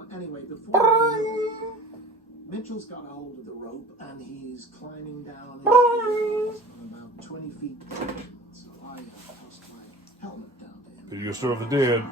Well, anyway, before I know it, Mitchell's got a hold of the rope and he's climbing down into the waves from about 20 feet down. So I tossed my helmet down to him. Video Store of the Dead.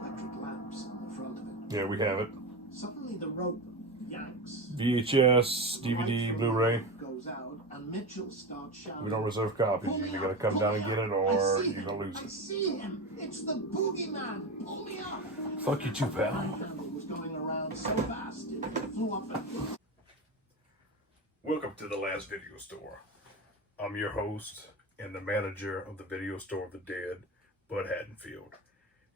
Electric lamps on the front of it. Yeah, we have it. Suddenly the rope yanks. VHS, DVD, Blu-ray. Goes out and Mitchell starts shouting. We don't reserve copies. You either gotta come down and get it or you're gonna lose I it. see him. It's the boogeyman. Pull me up. Fuck you too, pal. My handle was going around so fast it flew up and flew. Welcome to the Last Video Store. I'm your host and the manager of the Video Store of the Dead, Bud Haddonfield.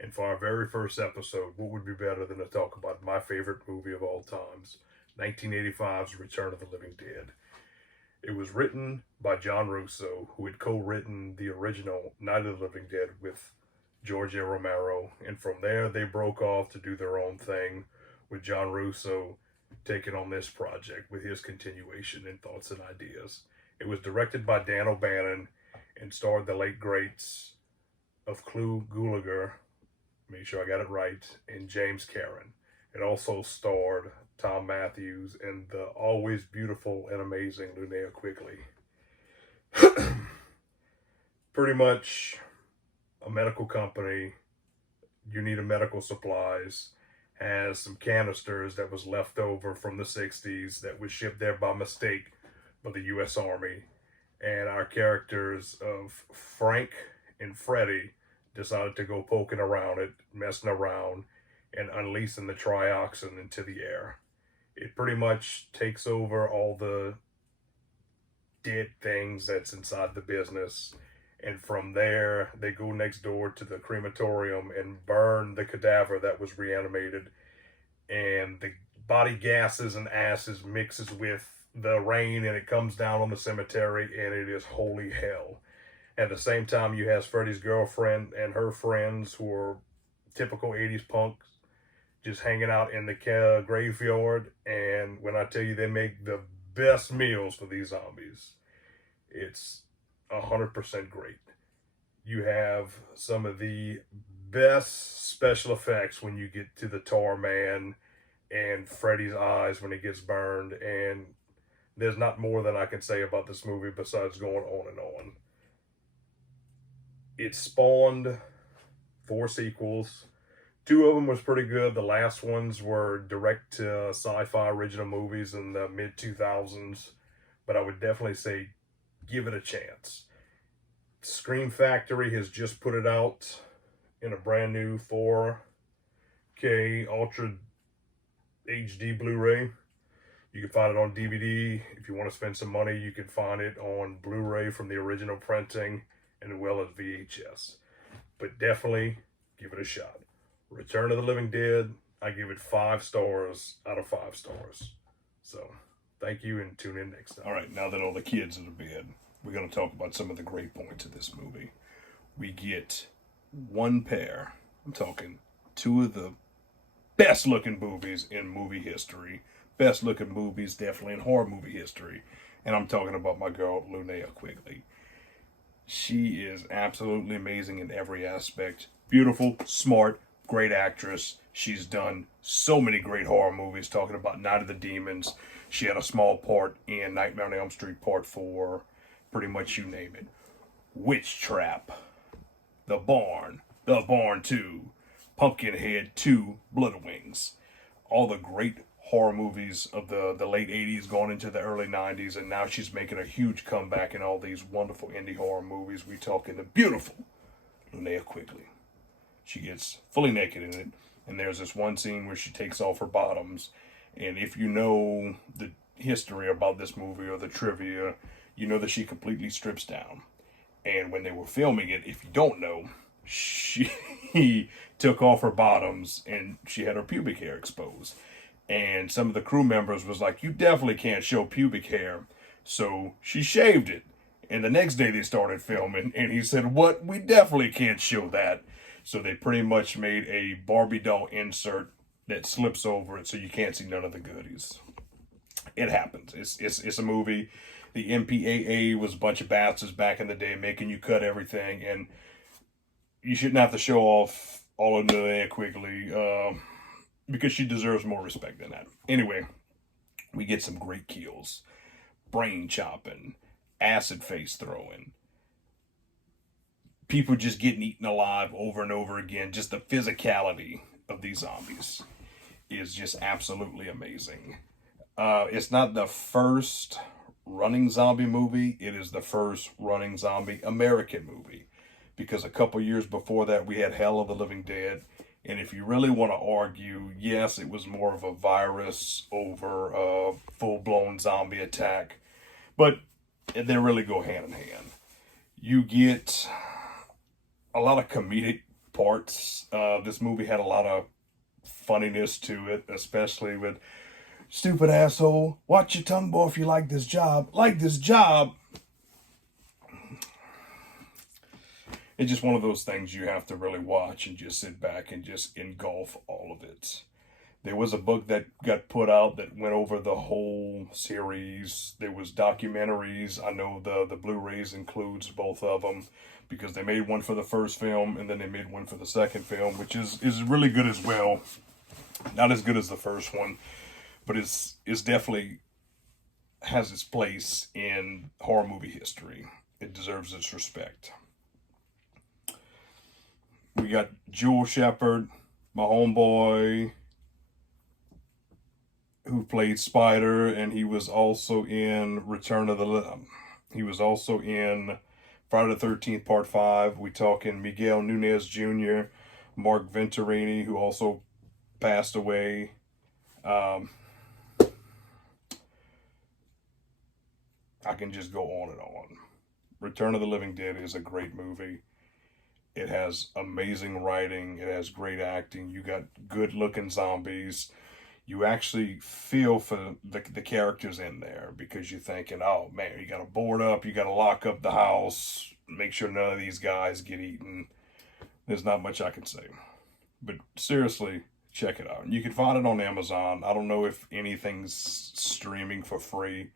And for our very first episode, what would be better than to talk about my favorite movie of all times, 1985's Return of the Living Dead. It was written by John Russo, who had co-written the original Night of the Living Dead with George A. Romero, and from there they broke off to do their own thing, with John Russo taking on this project with his continuation and thoughts and ideas. It was directed by Dan O'Bannon and starred the late greats of Clu Gulager, make sure I got it right, and James Karen. It also starred Tom Matthews and the always beautiful and amazing Linnea Quigley. Pretty much a medical company, you need a medical supplies, has some canisters that was left over from the 60s that was shipped there by mistake by the U.S. Army. And our characters of Frank and Freddie decided to go poking around it, messing around, and unleashing the trioxin into the air. It pretty much takes over all the dead things that's inside the business. And from there, they go next door to the crematorium and burn the cadaver that was reanimated. And the body gases and acids mixes with the rain and it comes down on the cemetery and it is holy hell. At the same time, you have Freddie's girlfriend and her friends who are typical 80s punks just hanging out in the graveyard. And when I tell you they make the best meals for these zombies, it's 100% great. You have some of the best special effects when you get to the tar man and Freddy's eyes when he gets burned. And there's not more than I can say about this movie besides going on and on. It spawned 4 sequels. 2 of them was pretty good. The last ones were direct to sci-fi original movies in the mid-2000s. But I would definitely say give it a chance. Scream Factory has just put it out in a brand new 4K Ultra HD Blu-ray. You can find it on DVD. If you want to spend some money, you can find it on Blu-ray from the original printing, and as well as VHS. But definitely give it a shot. Return of the Living Dead, I give it 5 stars out of 5 stars. So, thank you and tune in next time. All right, now that all the kids are to bed, we're going to talk about some of the great points of this movie. We get one pair, I'm talking 2 of the best looking movies in movie history. Best looking movies definitely in horror movie history. And I'm talking about my girl, Linnea Quigley. She is absolutely amazing in every aspect. Beautiful, smart, great actress. She's done so many great horror movies, talking about Night of the Demons. She had a small part in Nightmare on Elm Street Part 4. Pretty much you name it. Witch Trap, The Barn 2, Pumpkinhead 2, Blood Wings. All the great horror movies of the late 80s going into the early 90s, and now she's making a huge comeback in all these wonderful indie horror movies. We talking the beautiful Linnea Quigley. She gets fully naked in it, and there's this one scene where she takes off her bottoms, and if you know the history about this movie or the trivia, you know that she completely strips down. And when they were filming it, if you don't know, she took off her bottoms and she had her pubic hair exposed. And some of the crew members was like, you definitely can't show pubic hair. So she shaved it. And the next day they started filming, and he said, what? We definitely can't show that. So they pretty much made a Barbie doll insert that slips over it so you can't see none of the goodies. It happens. It's a movie. The MPAA was a bunch of bastards back in the day making you cut everything, and you shouldn't have to show off all of Linnea Quigley. because she deserves more respect than that. Anyway, we get some great kills. Brain chopping, acid face throwing, people just getting eaten alive over and over again. Just the physicality of these zombies is just absolutely amazing. It's not the first running zombie movie. It is the first running zombie American movie. Because a couple years before that, we had Hell of the Living Dead. And if you really want to argue, yes, it was more of a virus over a full-blown zombie attack. But they really go hand in hand. You get a lot of comedic parts. This movie had a lot of funniness to it, especially with stupid asshole, watch your tongue, boy, if you like this job. Like this job. It's just one of those things you have to really watch and just sit back and just engulf all of it. There was a book that got put out that went over the whole series. There was documentaries. I know the Blu-rays includes both of them because they made one for the first film and then they made one for the second film, which is really good as well. Not as good as the first one, but it's definitely has its place in horror movie history. It deserves its respect. We got Joel Shepard, my homeboy, who played Spider, and he was also in he was also in Friday the 13th Part 5. We talking Miguel Nunez Jr., Mark Venturini, who also passed away. I can just go on and on. Return of the Living Dead is a great movie. It has amazing writing. It has great acting. You got good-looking zombies. You actually feel for the characters in there because you're thinking, oh, man, you got to board up. You got to lock up the house. Make sure none of these guys get eaten. There's not much I can say. But seriously, check it out. You can find it on Amazon. I don't know if anything's streaming for free,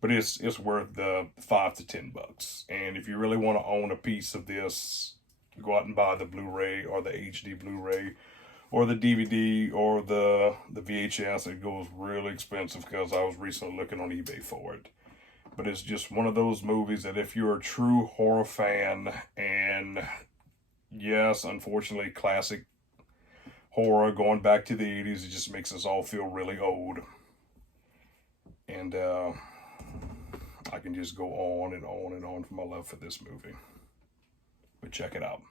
but it's worth the $5 to $10. And if you really want to own a piece of this, go out and buy the Blu-ray or the HD Blu-ray or the DVD or the VHS. It goes really expensive because I was recently looking on eBay for it. But it's just one of those movies that if you're a true horror fan, and yes, unfortunately, classic horror going back to the 80s, it just makes us all feel really old. And I can just go on and on and on for my love for this movie. But check it out.